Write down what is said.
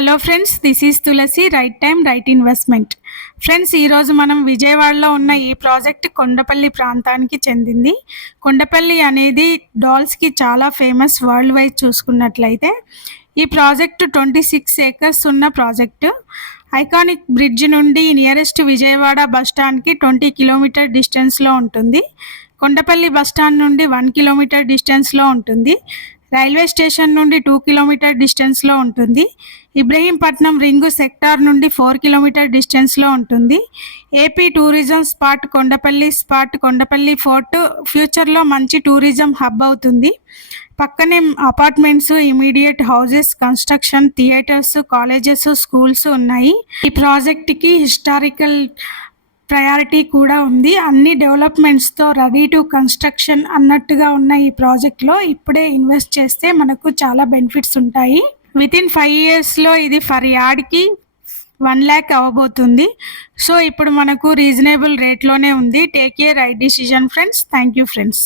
Hello friends, this is Tulasi. Right time right investment. Friends, ఈరోజు మనం విజయవాడలో ఉన్న ఈ ప్రాజెక్ట్ కొండపల్లి ప్రాంతానికి చెందింది. కొండపల్లి అనేది డాల్స్కి చాలా ఫేమస్ వరల్డ్ వైడ్ చూసుకున్నట్లయితే. ఈ ప్రాజెక్టు 26 acres ఉన్న ప్రాజెక్టు. ఐకానిక్ బ్రిడ్జ్ నుండి నియరెస్ట్ విజయవాడ బస్టాండ్కి 20 కిలోమీటర్ డిస్టెన్స్లో ఉంటుంది. కొండపల్లి బస్టాండ్ నుండి 1 కిలోమీటర్ డిస్టెన్స్లో ఉంటుంది. రైల్వే స్టేషన్ నుండి 2 కిలోమీటర్ డిస్టెన్స్లో ఉంటుంది. ఇబ్రహీంపట్నం రింగు సెక్టార్ నుండి 4 కిలోమీటర్ డిస్టెన్స్లో ఉంటుంది. AP tourism spot Kondapalli fort ఫ్యూచర్లో మంచి టూరిజం హబ్ అవుతుంది. పక్కనే apartments, immediate houses, construction, theatres, colleges, schools ఉన్నాయి. ఈ ప్రాజెక్ట్కి హిస్టారికల్ ప్రయారిటీ కూడా ఉంది. అన్ని డెవలప్మెంట్స్తో రెడీ టు కన్స్ట్రక్షన్ అన్నట్టుగా ఉన్న ఈ ప్రాజెక్ట్లో ఇప్పుడే ఇన్వెస్ట్ చేస్తే మనకు చాలా బెనిఫిట్స్ ఉంటాయి. వితిన్ 5 yearsలో ఇది ఫర్ యార్డ్కి 1 lakh అవ్వబోతుంది. సో ఇప్పుడు మనకు రీజనబుల్ రేట్లోనే ఉంది. Take a right decision friends. Thank you friends.